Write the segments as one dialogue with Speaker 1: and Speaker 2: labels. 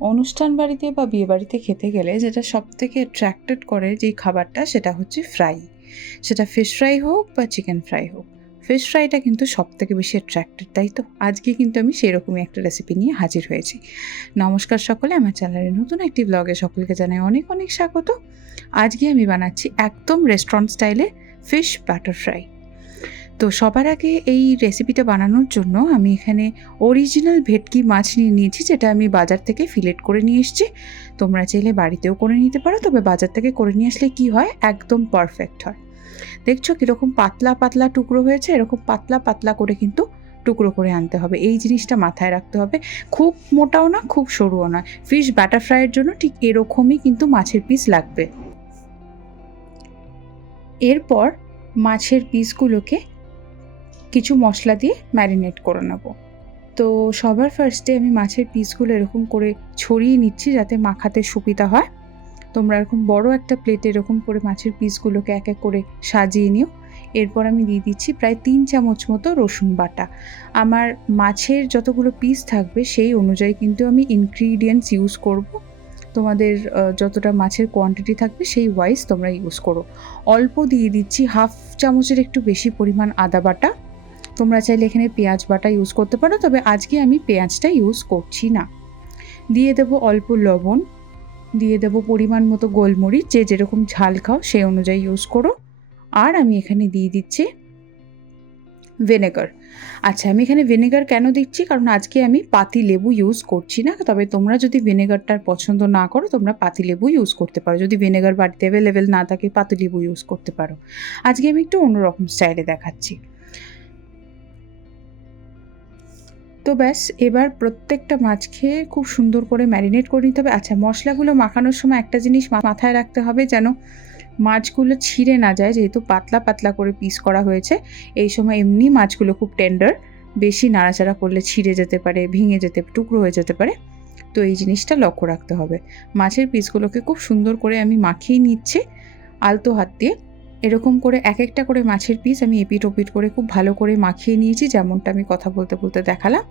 Speaker 1: অনুষ্ঠান বাড়িতে বা বিয়ে বাড়িতে খেতে গেলে যেটা সব থেকে অ্যাট্রাক্টেড করে যেই খাবারটা সেটা হচ্ছে ফ্রাই সেটা ফিশ ফ্রাই হোক বা চিকেন ফ্রাই হোক। ফিশ ফ্রাইটা কিন্তু সব থেকে বেশি অ্যাট্রাক্টেড তাই তো? আজকে কিন্তু আমি সেরকমই একটা রেসিপি নিয়ে হাজির হয়েছি। নমস্কার সকলে, আমার চ্যানেলের নতুন একটি ব্লগে সকলকে জানাই অনেক অনেক স্বাগত। আজকে আমি বানাচ্ছি একদম রেস্টুরেন্ট স্টাইলে ফিশ বাটার ফ্রাই তো সবার আগে এই রেসিপিটা বানানোর জন্য আমি এখানে অরিজিনাল ভেটকি মাছ নিয়ে নিয়েছি, যেটা আমি বাজার থেকে ফিলেট করে নিয়ে এসেছি। তোমরা চাইলে বাড়িতেও করে নিতে পারো, তবে বাজার থেকে করে নিয়ে আসলে কি হয়? একদম পারফেক্ট হয়। দেখছ কীরকম পাতলা পাতলা টুকরো হয়েছে, এরকম পাতলা পাতলা করে কিন্তু টুকরো করে আনতে হবে। এই জিনিসটা মাথায় রাখতে হবে। খুব মোটাও না, খুব সরুও না। ফিশ বাটার ফ্রাইয়ের জন্য ঠিক এরকমই কিন্তু মাছের পিস লাগবে। এরপর মাছের পিসগুলোকে কিছু মশলা দিয়ে ম্যারিনেট করে নেব। তো সবার ফার্স্টে আমি মাছের পিসগুলো এরকম করে ছড়িয়ে নিচ্ছি যাতে মাখাতে সুবিধা হয়। তোমরা এরকম বড় একটা প্লেটে এরকম করে মাছের পিসগুলোকে এক এক করে সাজিয়ে নিও। এরপর আমি দিয়ে দিচ্ছি প্রায় তিন চামচ মতো রসুন বাটা। আমার মাছের যতগুলো পিস থাকবে সেই অনুযায়ী কিন্তু আমি ইনগ্রিডিয়েন্টস ইউজ করব। তোমাদের যতটা মাছের কোয়ান্টিটি থাকবে সেই ওয়াইজ তোমরা ইউজ করো। অল্প দিয়ে দিচ্ছি হাফ চামচের একটু বেশি পরিমাণ আদা বাটা। তোমরা চাইলে এখানে পেঁয়াজ বাটা ইউজ করতে পারো, তবে আজকে আমি পেঁয়াজটা ইউজ করছি না। দিয়ে দেবো অল্প লবণ, দিয়ে দেবো পরিমাণ মতো গোলমরিচ, যে যেরকম ঝাল খাও সেই অনুযায়ী ইউজ করো। আর আমি এখানে দিয়ে দিচ্ছি ভিনেগার আচ্ছা আমি এখানে ভিনেগার কেন দিচ্ছি? কারণ আজকে আমি পাতি লেবু ইউজ করছি না, তবে তোমরা যদি ভিনেগারটার পছন্দ না করো, তোমরা পাতি লেবু ইউজ করতে পারো। যদি ভিনেগার বাড়িতে অ্যাভেলেবেল না থাকে, পাতি লেবু ইউজ করতে পারো। আজকে আমি একটু অন্যরকম স্টাইলে দেখাচ্ছি। তো ব্যাস, এবার প্রত্যেকটা মাছকে খুব সুন্দর করে ম্যারিনেট করে নিতে হবে। আচ্ছা মশলাগুলো মাখানোর সময় একটা জিনিস মাথায় রাখতে হবে যেন মাছগুলো ছিঁড়ে না যায়, যেহেতু পাতলা পাতলা করে পিস করা হয়েছে, এই সময় এমনি মাছগুলো খুব টেন্ডার বেশি নাড়াচাড়া করলে ছিঁড়ে যেতে পারে, ভেঙে যেতে টুকরো হয়ে যেতে পারে। তো এই জিনিসটা লক্ষ্য রাখতে হবে। মাছের পিসগুলোকে খুব সুন্দর করে আমি মাখিয়ে নিচ্ছি, আলতো হাত দিয়ে। এরকম করে এক একটা করে মাছের পিস আমি এপিট ওপিট করে খুব ভালো করে মাখিয়ে নিয়েছি, যেমনটা আমি কথা বলতে বলতে দেখালাম।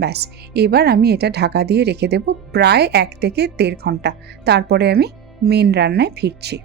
Speaker 1: ব্যাস, এবার আমি এটা ঢাকা দিয়ে রেখে দেব প্রায় এক থেকে দেড় ঘণ্টা। তারপরে আমি মেন রান্নায় ফিরছি।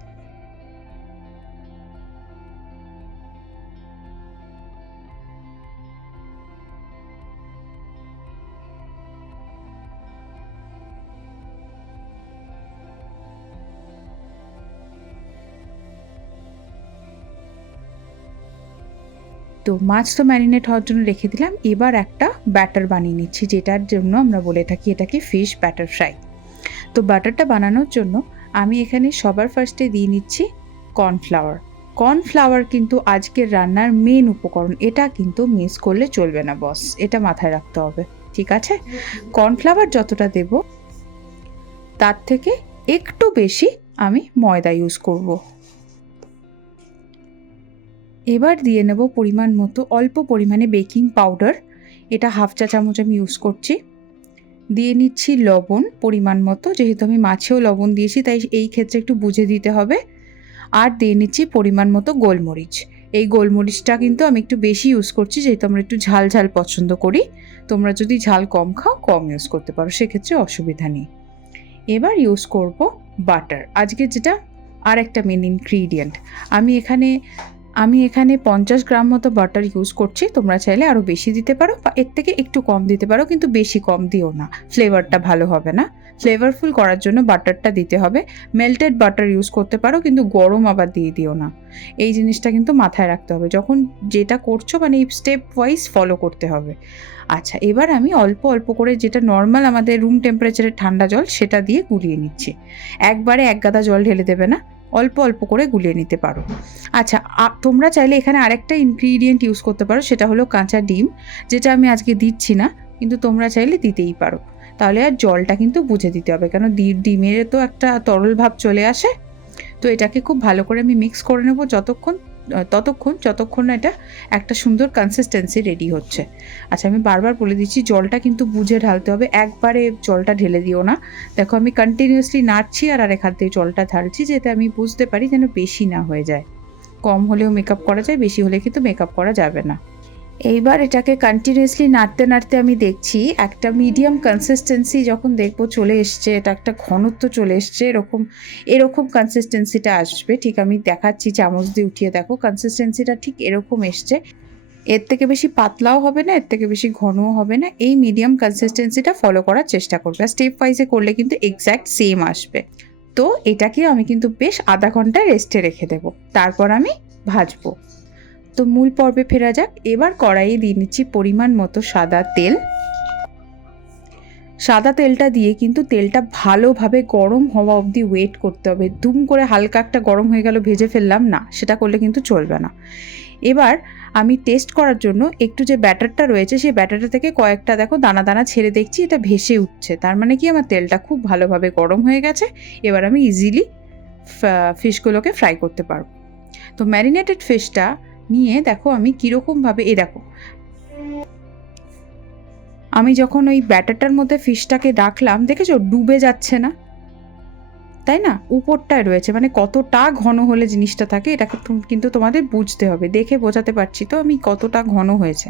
Speaker 1: তো মাছ তো ম্যারিনেট হওয়ার জন্য রেখে দিলাম। এবার একটা ব্যাটার বানিয়ে নিচ্ছি, যেটার জন্য আমরা বলে থাকি এটাকে ফিশ ব্যাটার ফ্রাই তো ব্যাটারটা বানানোর জন্য আমি এখানে সবার ফার্স্টে দিয়ে নিচ্ছি কর্নফ্লাওয়ার কর্নফ্লাওয়ার কিন্তু আজকের রান্নার মেন উপকরণ, এটা কিন্তু মিস করলে চলবে না বস এটা মাথায় রাখতে হবে, ঠিক আছে? কর্নফ্লাওয়ার যতটা দেব, তার থেকে একটু বেশি আমি ময়দা ইউজ করব। এবার দিয়ে নেব পরিমাণ মতো, অল্প পরিমাণে বেকিং পাউডার। এটা হাফ চা চামচ আমি ইউজ করছি। দিয়ে নিচ্ছি লবণ, পরিমাণ মতো, যেহেতু আমি মাছেও লবণ দিয়েছি, তাই এই ক্ষেত্রে একটু বুঝে দিতে হবে। আর দিয়ে নিচ্ছি পরিমাণ মতো গোলমরিচ। এই গোলমরিচটা কিন্তু আমি একটু বেশি ইউজ করছি, যেহেতু আমরা একটু ঝাল ঝাল পছন্দ করি। তোমরা যদি ঝাল কম খাও, কম ইউজ করতে পারো, সেক্ষেত্রে অসুবিধা নেই। এবার ইউজ করব বাটার আজকে যেটা আর একটা মেন ইনগ্রিডিয়েন্ট আমি এখানে আমি এখানে পঞ্চাশ গ্রাম মতো বাটার ইউজ করছি। তোমরা চাইলে আরও বেশি দিতে পারো বা এর থেকে একটু কম দিতে পারো, কিন্তু বেশি কম দিও না। ফ্লেভারটা ভালো হবে না। ফ্লেভারফুল করার জন্য বাটারটা দিতে হবে। মেল্টেড বাটার ইউজ করতে পারো, কিন্তু গরম আবার দিয়ে দিও না। এই জিনিসটা কিন্তু মাথায় রাখতে হবে। যখন যেটা করছ মানে এই স্টেপ ওয়াইজ ফলো করতে হবে। আচ্ছা এবার আমি অল্প অল্প করে যেটা নর্মাল আমাদের রুম টেম্পারেচারের ঠান্ডা জল, সেটা দিয়ে গুলিয়ে নিচ্ছি। একবারে এক গাদা জল ঢেলে দেবে না। অল্প অল্প করে গুলিয়ে নিতে পারো। আচ্ছা তোমরা চাইলে এখানে আরেকটা ইনগ্রিডিয়েন্ট ইউজ করতে পারো, সেটা হলো কাঁচা ডিম, যেটা আমি আজকে দিচ্ছি না, কিন্তু তোমরা চাইলে দিতেই পারো। তাহলে আর জলটা কিন্তু বুঝে দিতে হবে, কেন ডিমের তো একটা তরল ভাব চলে আসে, তো এটাকে খুব ভালো করে আমি মিক্স করে নেব যতক্ষণ ততক্ষণ, যতক্ষণ না এটা একটা সুন্দর কনসিস্টেন্সি রেডি হচ্ছে। আচ্ছা আমি বারবার বলে দিচ্ছি, জলটা কিন্তু বুঝে ঢালতে হবে। একবারে জলটা ঢেলে দিও না। দেখো, আমি কন্টিনিউয়াসলি নাড়ছি আর আরেক হাত দিয়ে জলটা ঢালছি যাতে আমি বুঝতে পারি যেন বেশি না হয়ে যায়। কম হলেও মেকআপ করা যায়, বেশি হলে কিন্তু মেকআপ করা যাবে না। এইবার এটাকে কন্টিনিউয়াসলি নাড়তে নাড়তে আমি দেখছি একটা মিডিয়াম কনসিস্টেন্সি যখন দেখব চলে এসছে, এটা একটা ঘনত্ব চলে এসছে, এরকম এরকম কনসিস্টেন্সিটা আসবে। ঠিক আমি দেখাচ্ছি, চামচ দিয়ে উঠিয়ে দেখো কনসিস্টেন্সিটা ঠিক এরকম এসছে। এর থেকে বেশি পাতলাও হবে না, এর থেকে বেশি ঘনও হবে না। এই মিডিয়াম কনসিস্টেন্সিটা ফলো করার চেষ্টা করবে। স্টেপ ওয়াইজে করলে কিন্তু এক্স্যাক্ট সেম আসবে। তো এটাকে আমি কিন্তু বেশ আধা ঘণ্টা রেস্টে রেখে দেবো। তারপর আমি ভাজবো। তো মূল পর্বে ফেরা যাক। এবার কড়াইয়ে দিয়ে নিচ্ছি পরিমাণ মতো সাদা তেল। সাদা তেলটা দিয়ে কিন্তু তেলটা ভালোভাবে গরম হওয়া অবধি ওয়েট করতে হবে। দুম করে হালকা একটা গরম হয়ে গেল, ভেজে ফেললাম, না, সেটা করলে কিন্তু চলবে না। এবার আমি টেস্ট করার জন্য একটু যে ব্যাটারটা রয়েছে, সেই ব্যাটারটা থেকে কয়েকটা, দেখো, দানা দানা ছেড়ে দেখছি, এটা ভেসে উঠছে। তার মানে কি, আমার তেলটা খুব ভালোভাবে গরম হয়ে গেছে। এবার আমি ইজিলি ফিশগুলোকে ফ্রাই করতে পারব। তো ম্যারিনেটেড ফিশটা নিয়ে দেখো আমি কীরকমভাবে, এ দেখো। আমি যখন ওই ব্যাটারটার মধ্যে ফিশটাকে রাখলাম দেখেছ? ডুবে যাচ্ছে না? তাই না? উপরটায় রয়েছে মানে কতটা ঘন হলে জিনিসটা থাকে এটাকে কিন্তু তোমাদের বুঝতে হবে। দেখে বোঝাতে পারছি তো আমি কতটা ঘন হয়েছে।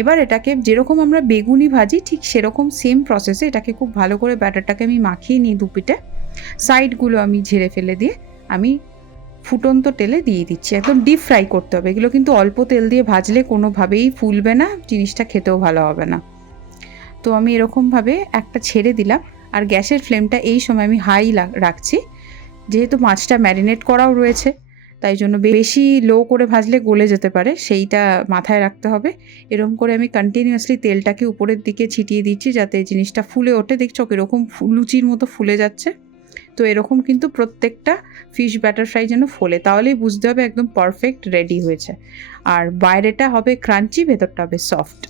Speaker 1: এবার এটাকে যেরকম আমরা বেগুনি ভাজি, ঠিক সেরকম সেম প্রসেসে এটাকে খুব ভালো করে ব্যাটারটাকে আমি মাখিয়ে নিই দুপিটে সাইডগুলো আমি ঝেড়ে ফেলে দিয়ে আমি ফুটন্ত তেলে দিয়ে দিচ্ছি। একদম ডিপ ফ্রাই করতে হবে। এগুলো কিন্তু অল্প তেল দিয়ে ভাজলে কোনোভাবেই ফুলবে না, জিনিসটা খেতেও ভালো হবে না। তো আমি এরকমভাবে একটা ছেড়ে দিলাম। আর গ্যাসের ফ্লেমটা এই সময় আমি হাই রাখছি। যেহেতু মাছটা ম্যারিনেট করাও রয়েছে, তাই জন্য বেশি লো করে ভাজলে গলে যেতে পারে, সেইটা মাথায় রাখতে হবে। এরকম করে আমি কন্টিনিউয়াসলি তেলটাকে উপরের দিকে ছিটিয়ে দিচ্ছি যাতে জিনিসটা ফুলে ওঠে। দেখছ এরকম লুচির মতো ফুলে যাচ্ছে। তো এরকম কিন্তু প্রত্যেকটা ফিশ ব্যাটার ফ্রাই যেন ফোলে, তাহলেই বুঝতে হবে একদম পারফেক্ট রেডি হয়েছে। আর বাইরেটা হবে ক্রাঞ্চি ভেতরটা হবে সফট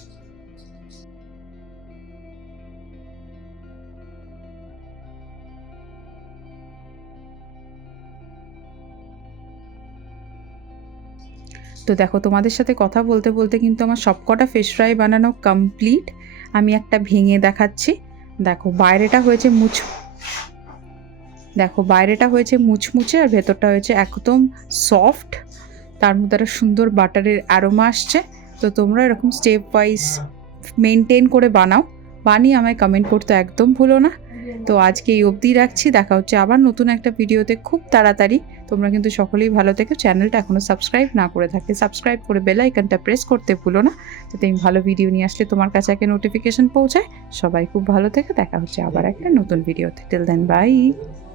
Speaker 1: তো দেখো, তোমাদের সাথে কথা বলতে বলতে কিন্তু আমার সবকটা ফিশ ফ্রাই বানানো কমপ্লিট আমি একটা ভেঙে দেখাচ্ছি। দেখো, বাইরেটা হয়েছে মুছ দেখো, বাইরেটা হয়েছে মুচমুচে আর ভেতরটা হয়েছে একদম সফট তার মধ্যে একটা সুন্দর বাটারের অ্যারোমা আসছে। তো তোমরা এরকম স্টেপ ওয়াইজ মেনটেন করে বানাও। বানিয়ে আমায় কমেন্ট করতে একদম ভুলো না। তো আজকে এই অবধি রাখছি। দেখা হচ্ছে আবার নতুন একটা ভিডিওতে খুব তাড়াতাড়ি। তোমরা কিন্তু সকলেই ভালো থেকো। চ্যানেলটা এখনও সাবস্ক্রাইব না করে থাকে সাবস্ক্রাইব করে বেল আইকনটা প্রেস করতে ভুলো না। যাতে আমি ভালো ভিডিও নিয়ে আসলে তোমার কাছে একটা নোটিফিকেশন পৌঁছায়। সবাই খুব ভালো থেকে। দেখা হচ্ছে আবার একটা নতুন ভিডিওতে। Till then by